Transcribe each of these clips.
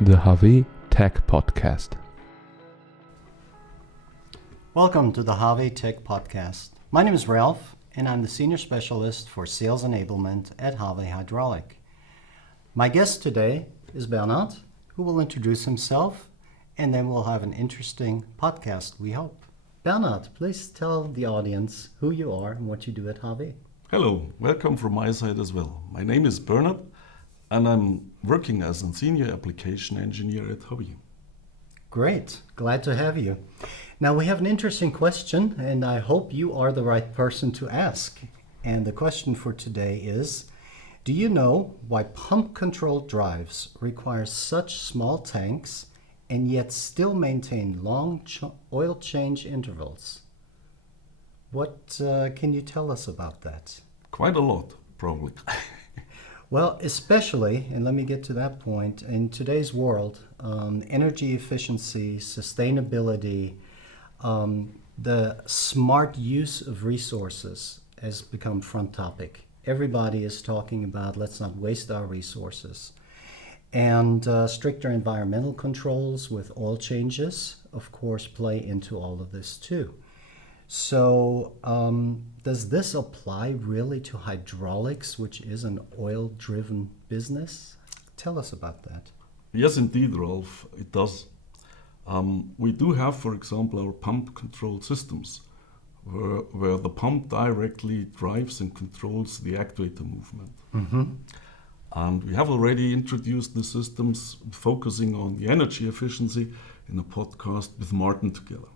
the HAWE Tech Podcast. Welcome to the HAWE Tech Podcast. My name is Ralph, and I'm the Senior Specialist for Sales Enablement at HAWE Hydraulik. My guest today is Bernhard, who will introduce himself, and then we'll have an interesting podcast, we hope. Bernhard, please tell the audience who you are and what you do at HAWE. Hello, welcome from my side as well. My name is Bernhard, and I'm working as a Senior Application Engineer at HAWE. Great, glad to have you. Now we have an interesting question, and I hope you are the right person to ask. And the question for today is, do you know why pump-controlled drives require such small tanks and yet still maintain long oil change intervals? What can you tell us about that? Quite a lot, probably. Well, especially, and let me get to that point, in today's world, energy efficiency, sustainability, the smart use of resources has become front topic. Everybody is talking about let's not waste our resources. And stricter environmental controls with oil changes, of course, play into all of this too. So does this apply really to hydraulics, which is an oil-driven business? Tell us about that. Yes, indeed, Rolf, it does. We do have, for example, our pump control systems, where the pump directly drives and controls the actuator movement. Mm-hmm. And we have already introduced the systems focusing on the energy efficiency in a podcast with Martin together.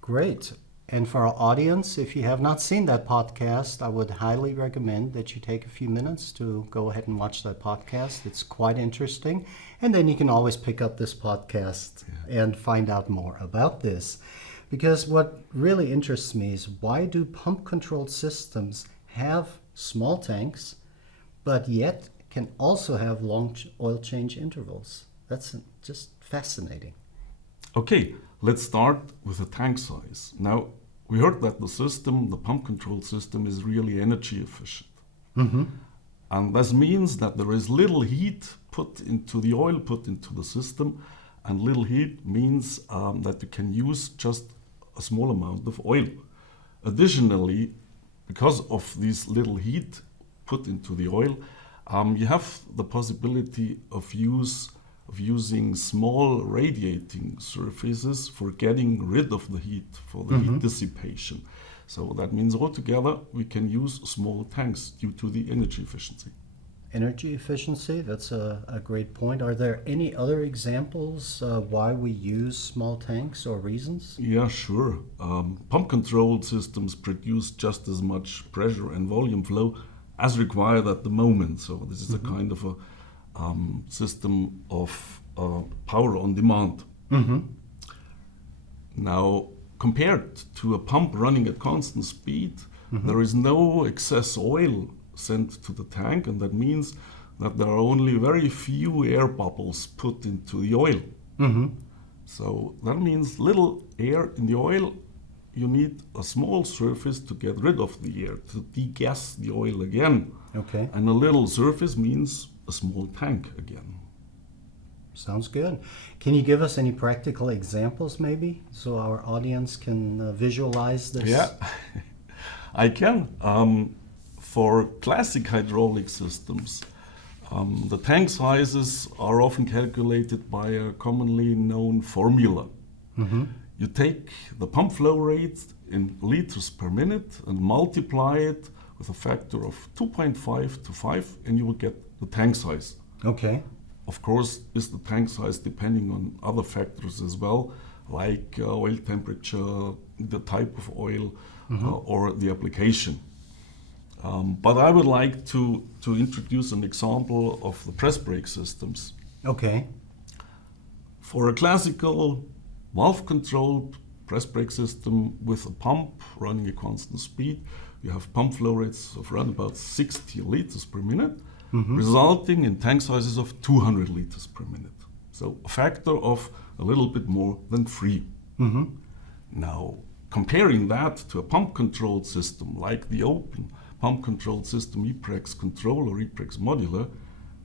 Great. And for our audience, if you have not seen that podcast, I would highly recommend that you take a few minutes to go ahead and watch that podcast. It's quite interesting. And then you can always pick up this podcast and find out more about this. Because what really interests me is, why do pump-controlled systems have small tanks, but yet can also have long oil change intervals? That's just fascinating. Okay, let's start with the tank size. Now, we heard that the pump control system is really energy efficient. Mm-hmm. And this means that there is little heat put into the oil, put into the system, and little heat means that you can use just a small amount of oil. Additionally, because of this little heat put into the oil, you have the possibility of using small radiating surfaces for getting rid of the heat, for the heat dissipation. So that means altogether we can use small tanks due to the energy efficiency. Energy efficiency, that's a great point. Are there any other examples why we use small tanks or reasons? Yeah, sure. Pump control systems produce just as much pressure and volume flow as required at the moment. So this is a kind of a system of power on demand. Mm-hmm. Now, compared to a pump running at constant speed, there is no excess oil sent to the tank, and that means that there are only very few air bubbles put into the oil. Mm-hmm. So that means little air in the oil. You need a small surface to get rid of the air, to degas the oil again. Okay. And a little surface means a small tank again. Sounds good. Can you give us any practical examples maybe so our audience can visualize this? Yeah, I can. For classic hydraulic systems, the tank sizes are often calculated by a commonly known formula. Mm-hmm. You take the pump flow rate in liters per minute and multiply it with a factor of 2.5 to 5, and you will get the tank size. Okay. Of course, is the tank size depending on other factors as well, like oil temperature, the type of oil, or the application. But I would like to introduce an example of the press brake systems. Okay. For a classical valve-controlled press brake system with a pump running at constant speed, you have pump flow rates of around about 60 liters per minute, resulting in tank sizes of 200 liters per minute. So a factor of a little bit more than 3. Mm-hmm. Now, comparing that to a pump-controlled system like the open pump-controlled system ePrex Control or ePrex Modular,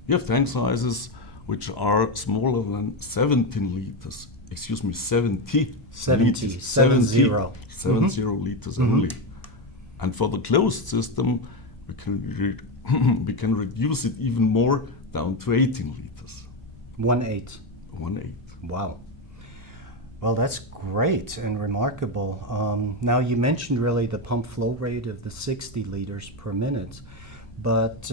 you have tank sizes which are smaller than 17 liters. Excuse me, 70 70, liters. 70. 70 liters only. And for the closed system, we can reduce it even more down to 18 liters. 1/8. 1/8. Wow. Well, that's great and remarkable. Now, you mentioned really the pump flow rate of the 60 liters per minute, but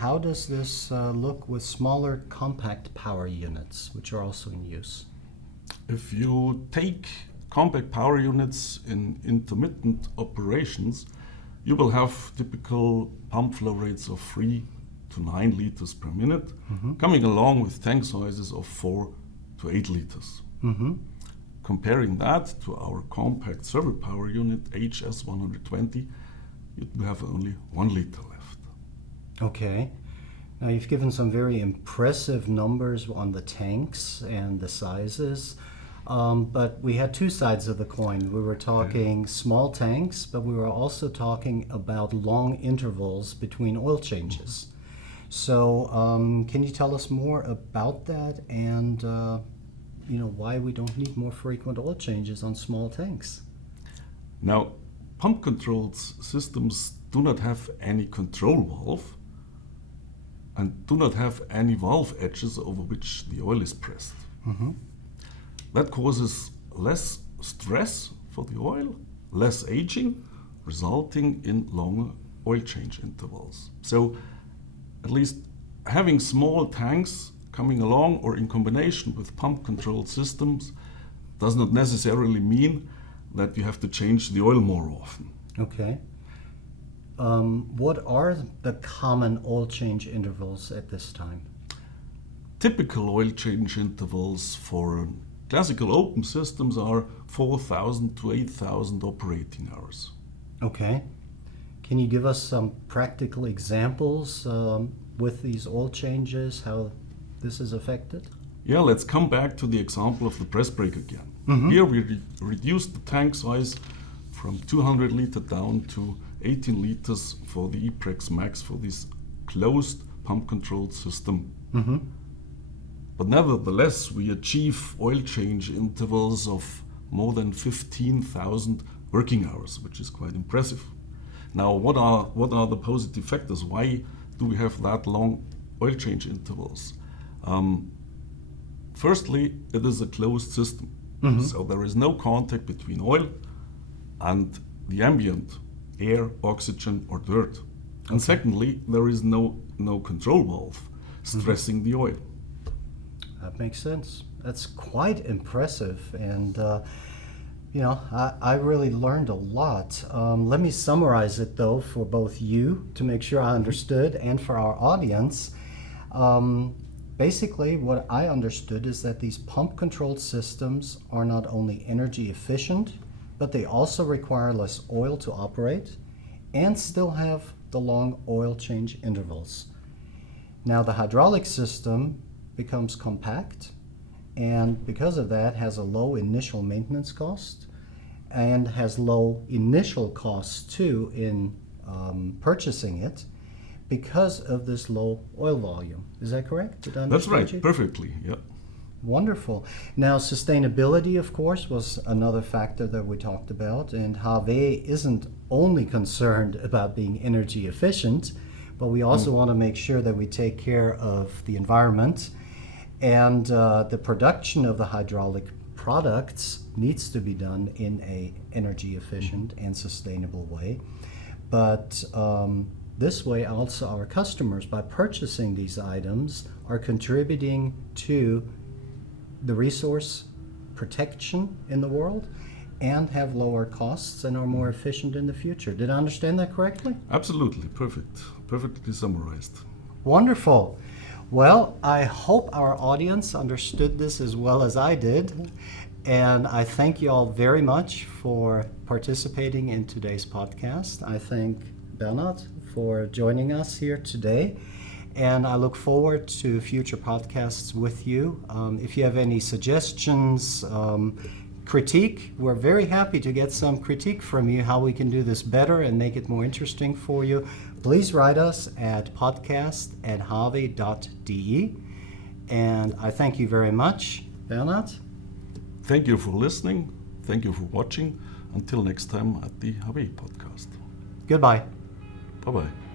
how does this look with smaller compact power units, which are also in use? If you take compact power units in intermittent operations, you will have typical pump flow rates of 3 to 9 liters per minute, coming along with tank sizes of 4 to 8 liters. Comparing that to our compact servo power unit HS120, you have only 1 liter left. Okay. Now, you've given some very impressive numbers on the tanks and the sizes, but we had two sides of the coin. We were talking small tanks, but we were also talking about long intervals between oil changes. So can you tell us more about that and why we don't need more frequent oil changes on small tanks? Now, pump controlled systems do not have any control valve and do not have any valve edges over which the oil is pressed. That causes less stress for the oil, less aging, resulting in longer oil change intervals. So at least having small tanks coming along or in combination with pump controlled systems does not necessarily mean that you have to change the oil more often. Okay. What are the common oil change intervals at this time? Typical oil change intervals for classical open systems are 4,000 to 8,000 operating hours. Okay. Can you give us some practical examples with these oil changes, how this is affected? Yeah, let's come back to the example of the press brake again. Here we reduced the tank size from 200 liter down to 18 liters for the ePrex Max for this closed pump controlled system. But nevertheless, we achieve oil change intervals of more than 15,000 working hours, which is quite impressive. Now, what are the positive factors? Why do we have that long oil change intervals? Firstly, it is a closed system, so there is no contact between oil and the ambient air, oxygen, or dirt. And secondly, there is no control valve stressing the oil. That makes sense. That's quite impressive, and I really learned a lot. Let me summarize it though for both you to make sure I understood and for our audience. Basically, what I understood is that these pump-controlled systems are not only energy efficient, but they also require less oil to operate and still have the long oil change intervals. Now, the hydraulic system becomes compact, and because of that has a low initial maintenance cost and has low initial costs too in purchasing it, because of this low oil volume. Is that correct? Did I That's understand right, you? perfectly, yeah. Wonderful. Now, sustainability, of course, was another factor that we talked about, and HAWE isn't only concerned about being energy efficient, but we also want to make sure that we take care of the environment, and the production of the hydraulic products needs to be done in a energy efficient and sustainable way. But this way also our customers, by purchasing these items, are contributing to the resource protection in the world and have lower costs and are more efficient in the future. Did I understand that correctly? Absolutely, perfectly summarized. Wonderful. Well, I hope our audience understood this as well as I did. And I thank you all very much for participating in today's podcast. I thank Bernhard for joining us here today. And I look forward to future podcasts with you. If you have any suggestions, critique, we're very happy to get some critique from you, how we can do this better and make it more interesting for you. Please write us at podcast@hawe.de. And I thank you very much, Bernhard. Thank you for listening. Thank you for watching. Until next time at the HAWE Podcast. Goodbye. Bye-bye.